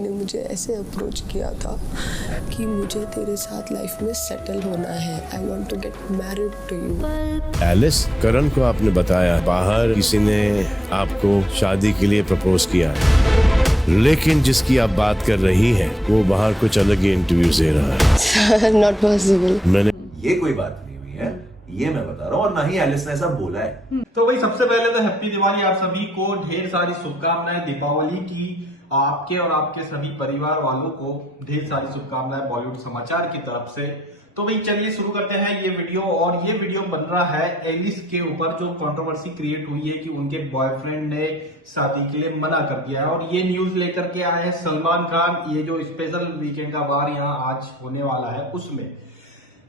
ने मुझे ऐसे अप्रोच किया था कि मुझे तेरे साथ लाइफ में सेटल होना है, I want to get married to you. Alice, Karan को आपने बताया बाहर किसी ने आपको शादी के लिए प्रपोज किया है, लेकिन जिसकी आप बात कर रही हैं वो बाहर कुछ अलग ही इंटरव्यू दे रहा है। Not possible. मैंने ये कोई बात नहीं हुई है, ये मैं बता रहा हूँ, और ना ही एलिस ने ऐसा बोला है। तो भाई सबसे पहले तो हैप्पी दिवाली आप सभी को, ढेर सारी शुभकामनाएं दीपावली की। आपके और आपके सभी परिवार वालों को ढेर सारी शुभकामनाएं बॉलीवुड समाचार की तरफ से। तो भाई चलिए शुरू करते हैं ये वीडियो। और ये वीडियो बन रहा है एलिस के ऊपर, जो कंट्रोवर्सी क्रिएट हुई है कि उनके बॉयफ्रेंड ने शादी के लिए मना कर दिया है। और ये न्यूज लेकर के आए हैं सलमान खान, ये जो स्पेशल वीकेंड का वार यहाँ आज होने वाला है उसमें।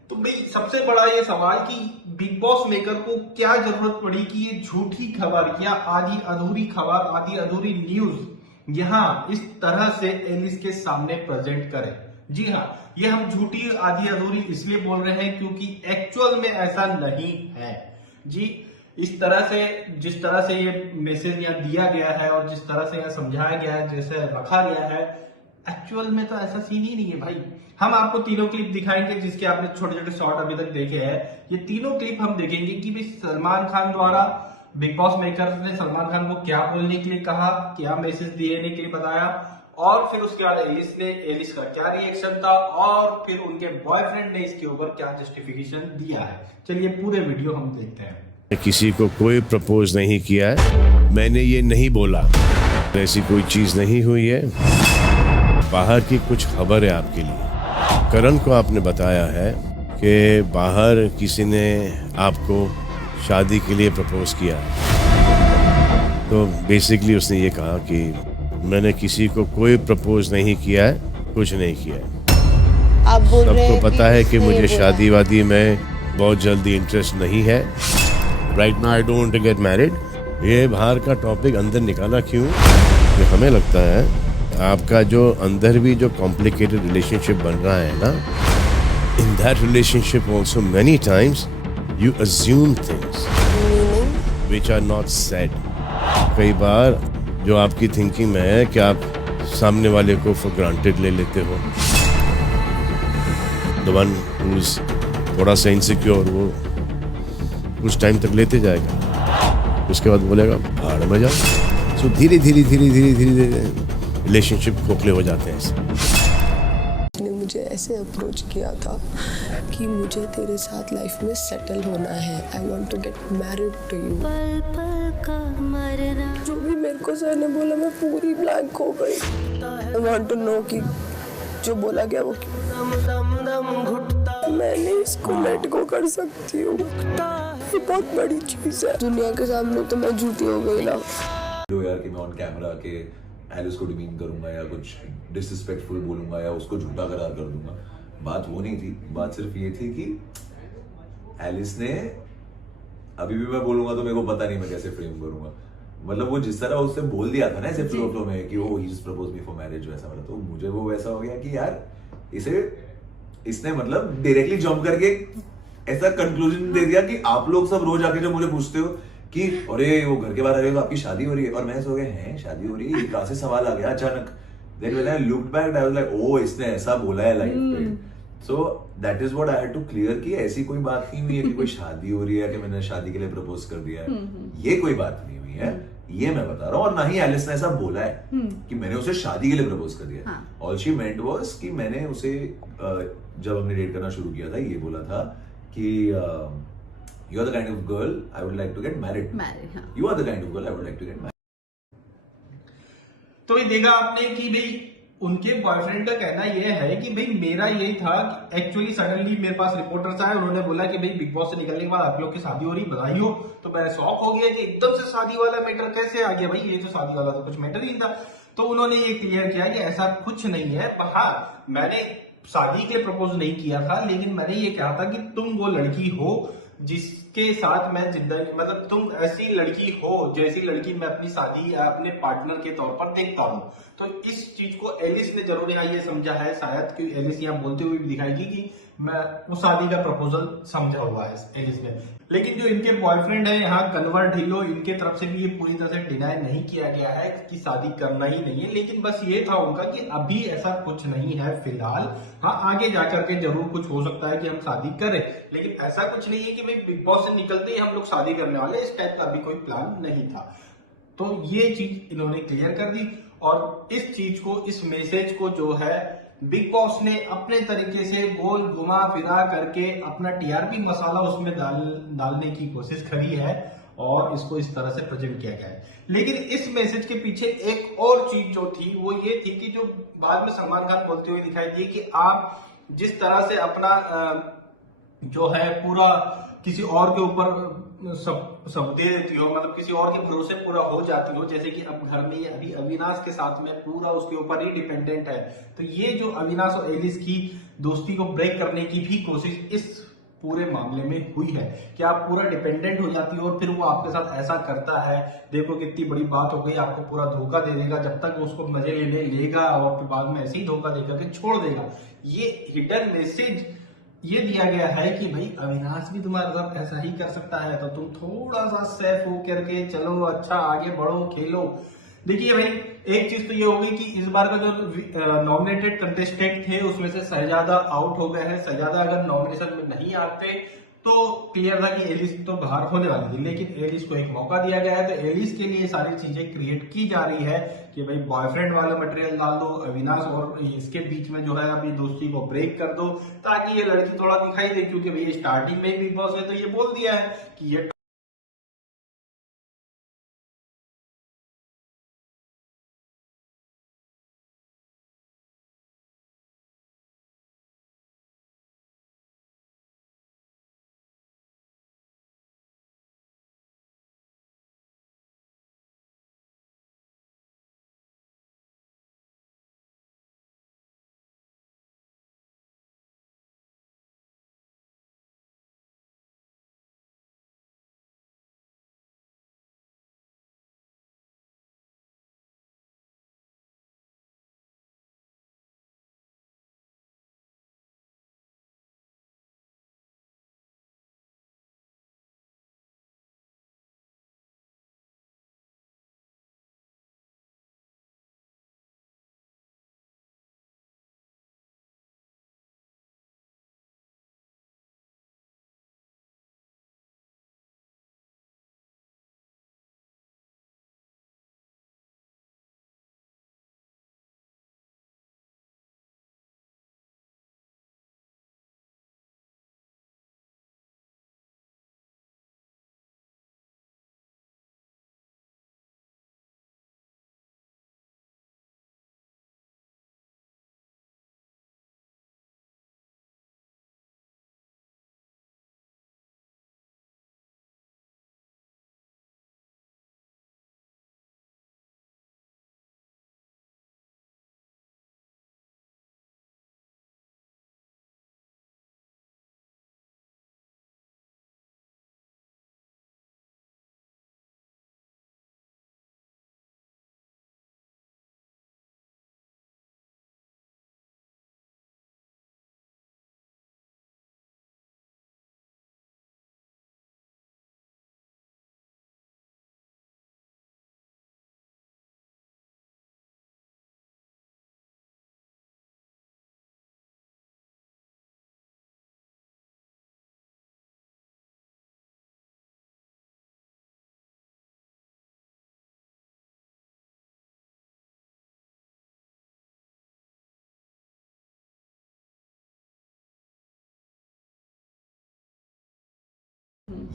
तो भाई सबसे बड़ा ये सवाल कि बिग बॉस मेकर को क्या जरूरत पड़ी कि ये झूठी खबर या आधी अधूरी खबर, आधी अधूरी न्यूज यहाँ इस तरह से एलिस के सामने प्रेजेंट करे। जी हाँ, ये हम झूठी आधी अधूरी इसलिए बोल रहे हैं क्योंकि एक्चुअल में ऐसा नहीं है जी। इस तरह से, जिस तरह से ये मैसेज यहाँ दिया गया है और जिस तरह से यहाँ समझाया गया है, जैसे रखा गया है, एक्चुअल में तो ऐसा सीन ही नहीं है भाई। हम आपको तीनों क्लिप दिखाएंगे जिसके आपने छोटे छोटे शॉर्ट अभी तक देखे हैं। ये तीनों क्लिप हम देखेंगे कि भाई सलमान खान द्वारा बिग बॉस मेकर ने सलमान खान को क्या बोलने के लिए कहा, क्या मैसेज देने के लिए बताया, और फिर उसके बाद एलिस का क्या रिएक्शन था, और फिर उनके बॉयफ्रेंड ने इसके ऊपर क्या जस्टिफिकेशन दिया है। चलिए पूरे वीडियो हम देखते हैं। किसी को कोई प्रपोज नहीं किया है, मैंने ये नहीं बोला, ऐसी कोई चीज नहीं हुई है। बाहर की कुछ खबर है आपके लिए। करण को आपने बताया है कि बाहर किसी ने आपको शादी के लिए प्रपोज किया है। तो बेसिकली उसने ये कहा कि मैंने किसी को कोई प्रपोज नहीं किया है, कुछ नहीं किया है। आप बोल रहे हैं सबको पता है कि मुझे बोला। शादी वादी में बहुत जल्दी इंटरेस्ट नहीं है। Right now I don't to get married. ये बाहर का टॉपिक अंदर निकाला क्यों? कि हमें लगता है आपका जो अंदर भी जो कॉम्प्लिकेटेड रिलेशनशिप बन रहा है ना, in that relationship also many times you assume things which are not said. कई बार जो आपकी थिंकिंग में है कि आप सामने वाले को फॉर ग्रांटेड ले लेते हो। द वन हू इज थोड़ा सा इनसिक्योर, वो कुछ टाइम तक लेते जाएगा, उसके बाद बोलेगा भाड़ में जाओ। सो धीरे धीरे रिलेशनशिप खोखले हो जाते हैं ऐसे। ने मुझे ऐसे अप्रोच किया था कि मुझे तेरे साथ लाइफ में सेटल होना है, I want to get married to you. जो भी मेरे को सर ने बोला मैं पूरी ब्लैंक हो गई। आई वॉन्ट टू नो कि जो बोला गया वो मैंने इसको लेट गो कर सकती हूँ। ये बहुत बड़ी चीज है, दुनिया के सामने तो मैं झूठी हो गई ना। यार कि मैं ऑन कैमरा के एलिस को डिमीन करूंगा या कुछ डिसरिस्पेक्टफुल बोलूंगा या उसको झूठा करार कर दूंगा, बात वो नहीं थी। बात सिर्फ ये थी कि एलिस ने, अभी भी मैं बोलूंगा तो मेरे को पता नहीं मैं कैसे फ्रेम करूंगा, मतलब वो जिस तरह उससे बोल दिया था ना ऐसे फ्लो में कि वो ही just propose me for marriage वैसा वाला, तो मुझे वो वैसा हो गया कि यार इसने मतलब डायरेक्टली जंप करके ऐसा कंक्लूजन दे दिया कि आप लोग सब रोज आके जो मुझे पूछते हो कि अरे वो घर के बाहर आ रहे हो तो आपकी शादी हो रही है, और मैं सो गया है शादी हो रही है, कहां से सवाल आ गया अचानक। Then when I looked back I was like oh इसने ऐसा बोला है लाइफ में। So that is what I had to clear कि ऐसी कोई बात नहीं हुई है कि कोई शादी हो रही है कि मैंने शादी के लिए प्रपोज कर दिया है। ये कोई बात नहीं हुई है, ये मैं बता रहा हूँ। और ना ही एलिस ने ऐसा बोला है कि मैंने उसे शादी के लिए प्रपोज कर दिया। ऑल शी मेंट वाज कि मैंने उसे जब हमने डेट करना शुरू किया था ये बोला था कि you are the kind of girl I would like to get married. You are the kind of girl I would like to get married. तो ये देखा आपने कि भाई उनके बॉयफ्रेंड का कहना यह है कि भाई मेरा यही था कि एक्चुअली सडनली मेरे पास रिपोर्टर्स आए, उन्होंने बोला कि भाई बिग बॉस से निकलने के बाद आप लोग की शादी हो रही, बधाई हो। तो मैं शॉक हो गया कि एकदम से शादी वाला मैटर कैसे आ गया भाई, ये तो शादी वाला तो कुछ मैटर ही नहीं था। तो उन्होंने ये क्लियर किया कि ऐसा कुछ नहीं है। हाँ, मैंने शादी के लिए प्रपोज नहीं किया था, लेकिन मैंने ये कहा था कि तुम वो लड़की हो जिसके साथ मैं जिंदगी, मतलब तुम ऐसी लड़की हो जैसी लड़की मैं अपनी शादी अपने पार्टनर के तौर पर देखता हूं। तो इस चीज को एलिस ने जरूर यहाँ ये समझा है, शायद कि एलिस यहाँ बोलते हुए भी दिखाएगी कि मैं उस शादी का प्रपोजल समझा हुआ है एलिस ने। लेकिन जो इनके बॉयफ्रेंड है यहाँ कन्वर ढिल्लो, इनके तरफ से भी ये पूरी तरह से डिनाई नहीं किया गया है कि शादी करना ही नहीं है, लेकिन बस ये था उनका कि अभी ऐसा कुछ नहीं है फिलहाल। हाँ, आगे जाकर के जरूर कुछ हो सकता है कि हम शादी करें, लेकिन ऐसा कुछ नहीं है कि भाई बिग बॉस से निकलते ही हम लोग शादी करने वाले, इस टाइप का अभी कोई प्लान नहीं था। तो ये चीज इन्होंने क्लियर कर दी, और इस चीज को, इस मैसेज को जो है बिग बॉस ने अपने तरीके से गोल घुमा फिरा करके अपना टीआरपी मसाला उसमें डालने की कोशिश करी है, और इसको इस तरह से प्रेजेंट किया गया है। लेकिन इस मैसेज के पीछे एक और चीज जो थी वो ये थी कि जो बाद में सलमान खान बोलते हुए दिखाई दिए कि आप जिस तरह से अपना जो है पूरा किसी और के ऊपर सब दे देती हो, मतलब किसी और के भरोसे पूरा हो जाती हो, जैसे कि अब घर में ये अभी अविनाश के साथ में पूरा उसके ऊपर ही डिपेंडेंट है। तो ये जो अविनाश और एलिस की दोस्ती को ब्रेक करने की भी कोशिश इस पूरे मामले में हुई है कि आप पूरा डिपेंडेंट हो जाती हो और फिर वो आपके साथ ऐसा करता है। देखो कितनी बड़ी बात हो गई, आपको पूरा धोखा दे देगा, जब तक उसको मजे लेने लेगा और फिर बाद में ऐसे ही धोखा देकर के छोड़ देगा। ये हिडन मैसेज ये दिया गया है कि भाई अविनाश भी तुम्हारे साथ ऐसा ही कर सकता है, तो तुम थोड़ा सा सेफ हो करके चलो, अच्छा आगे बढ़ो, खेलो। देखिए भाई, एक चीज तो ये होगी कि इस बार का जो नॉमिनेटेड कंटेस्टेंट थे उसमें से शहजादा आउट हो गए हैं। शहजादा अगर नॉमिनेशन में नहीं आते तो क्लियर था कि एलिस तो बाहर होने वाली थी, लेकिन एलिस को एक मौका दिया गया है। तो एलिस के लिए सारी चीजें क्रिएट की जा रही है कि भाई बॉयफ्रेंड वाला मटेरियल डाल दो, अविनाश और इसके बीच में जो है अभी दोस्ती को ब्रेक कर दो, ताकि ये लड़की थोड़ा दिखाई दे, क्योंकि भाई स्टार्टिंग में बिग बॉस ने तो ये बोल दिया है कि ये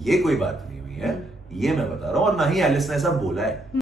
ये कोई बात नहीं हुई है, ये मैं बता रहा हूं, और ना ही एलिस ने ऐसा बोला है।